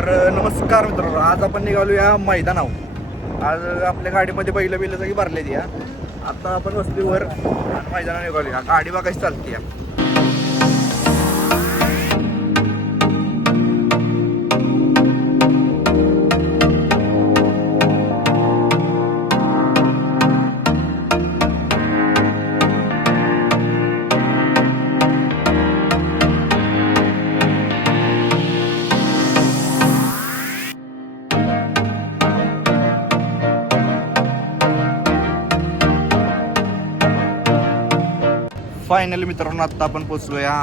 तर नमस्कार मित्रांनो. आज आपण निघालो या मैदानावर. आज आपल्या गाडीमध्ये बैल बिल सगळी भरले या आता आपण वस्तीवर आणि मैदानावर निघालो. या गाडी बघायची चालते. या फायनली मित्रांनो आता आपण पोचलो या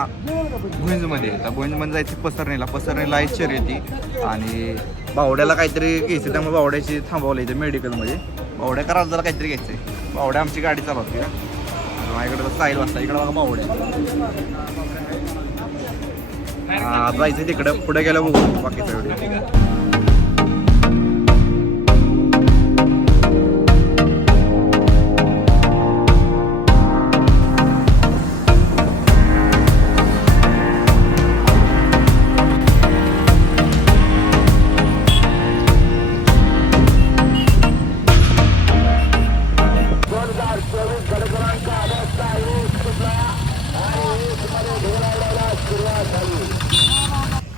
भुंजमध्ये आता भुंजमध्ये जायची पसरणीला. पसरणीला आहे शर्यती आणि बावड्याला काहीतरी घ्यायचं त्यामुळे बावड्याची थांबवलं इथे मेडिकलमध्ये बावड्या करायला जरा काहीतरी घ्यायचं आहे बावड्या आमची गाडी चालवते का माझ्याकडे साईल वाजता इकडं बघा बावड्या. जायचं तिकडं. पुढे गेलं बघू. बाकीच्या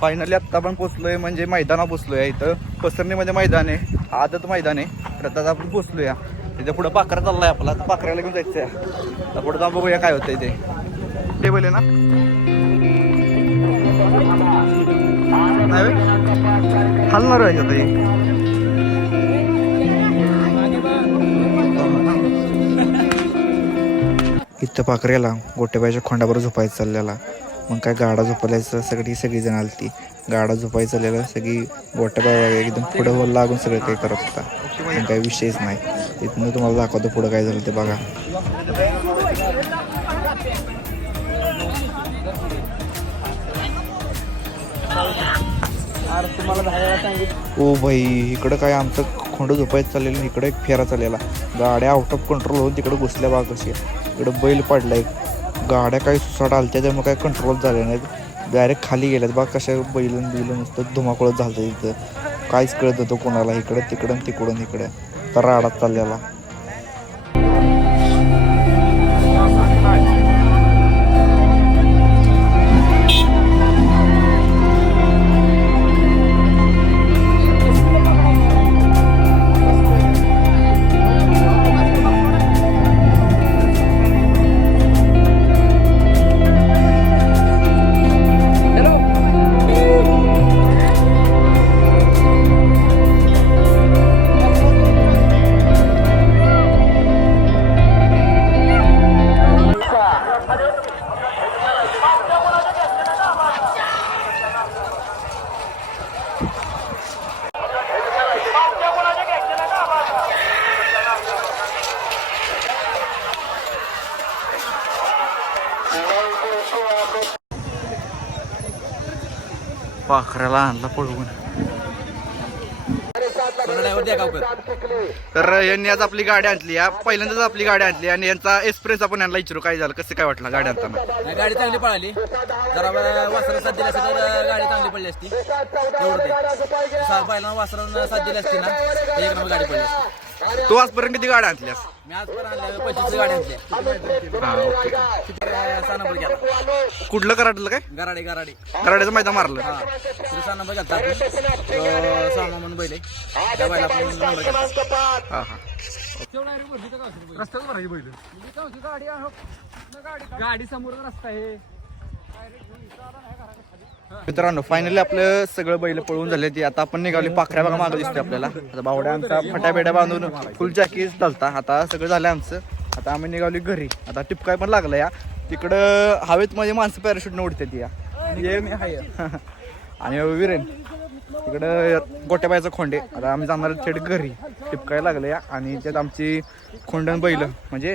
फायनली आत्ता आपण पोचलोय म्हणजे मैदाना पोचलोय इथं. पसरणीमध्ये मैदान आहे. आदत मैदान आहे. तर आता आपण पोचलोया. तिथे पुढं पाखरा चाललाय आपला. आता पाखऱ्याला घेऊन जायचं आहे आता पुढं जाऊन बघूया काय होतंय ते. टेबल आहे ना? नाही हलणार आहे आता इथं पाखऱ्याला गोट्याबाईच्या खोंडावर झोपायचं चाललेला. मग काय गाडा झोपल्याचं सगळी सगळी जण आलती. गाडा झोपायचं चाललेला सगळी गोट्याबाई एकदम पुढं वर लागून सगळं काही करत होता. पण काही विषयच नाही. इथनं तुम्हाला दाखवतो पुढं काय झालं ते बघा. ओ भाई इकडं काय आमचं खोंड झोपायचं चाललेलं इकडं एक फेरा चाललेला. गाड्या आउट ऑफ कंट्रोल होऊन तिकडं घुसल्या बाग कशी. इकडं बैल पडलाय. गाड्या काही सुसाट आलत्या त्यामुळे काही कंट्रोल झाले नाहीत. डायरेक्ट खाली गेल्यात. बा कशा बैलन बिलन नुसतं धुमाकुळत झालं तिथं काहीच कळत होतं कोणाला. इकडं तिकडं तिकडून इकडं. तर राडात चाललेला. पाखऱ्याला आणला पळवून तर यांनी आज आपली गाडी आणली या पहिल्यांदाच आपली गाडी आणली आणि यांचा एक्सप्रेस आपण यांना इचरू काय झालं कसं काय वाटलं गाडी आणताना? गाडी चांगली पळाली. जरा वासरा साथ दिली असती तर गाडी चांगली पडली असती. सा- पहिला वासरा साथ दिली असती ना एक नंबर गाडी पडली असती. तू आजपर्यंत किती गाड्या आणल्यास? मी आणल्या पंचवीस हा ओके. सहा नंबर गेला कुठलं कराडलं काय? गराडी गराडी. कराड्याचं मैदान मारलं. हा तिथे सहा नंबर गेला आपण तो सहा म्हणून बैल आहे. त्या बैला आपण नंबर गेला हा हा. गाडी समोर रस्ता आहे. मित्रांनो फायनली आपलं सगळं बैल पळून झाले ती. आता आपण निघाली पाखऱ्या बघा मागं दिसते आपल्याला. आता बावड्या आमचा फट्या बेड्या बांधून फुल जॅकीच चालता. आता सगळं झालं आमचं. आता आम्ही निघाली घरी. आता टिपकाय पण लागला या. तिकडं हवेत मध्ये माणसं पॅराशूट उडते ती या. आणि विरेन तिकडं गोट्याबाईचा खोंडे. आता आम्ही जाणार थेट घरी. टिपकाय लागलं या. आणि त्यात आमची खोंडण बैल. म्हणजे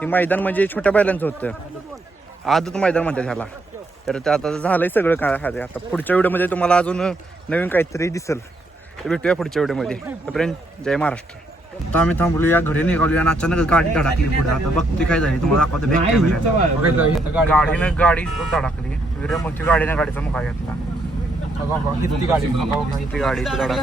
हे मैदान म्हणजे छोट्या बैलांचं होतं. आदत मैदान म्हणतात ह्याला. तर ते आता झालंय सगळं काय आहे. आता पुढच्या व्हिडिओमध्ये तुम्हाला अजून नवीन काहीतरी दिसेल. तर भेटूया पुढच्या व्हिडिओमध्ये. तोपर्यंत जय महाराष्ट्र. आता आम्ही थांबलो या घरी निघालो आणि अचानक गाडी धडकली पुढे. आता बघते काय झाली तुम्हाला दाखवतो गाडीनं गाडी धडकली. विरमची गाडीने गाडीचा मुखा घेतला. गाडी? गाडी इथं धडा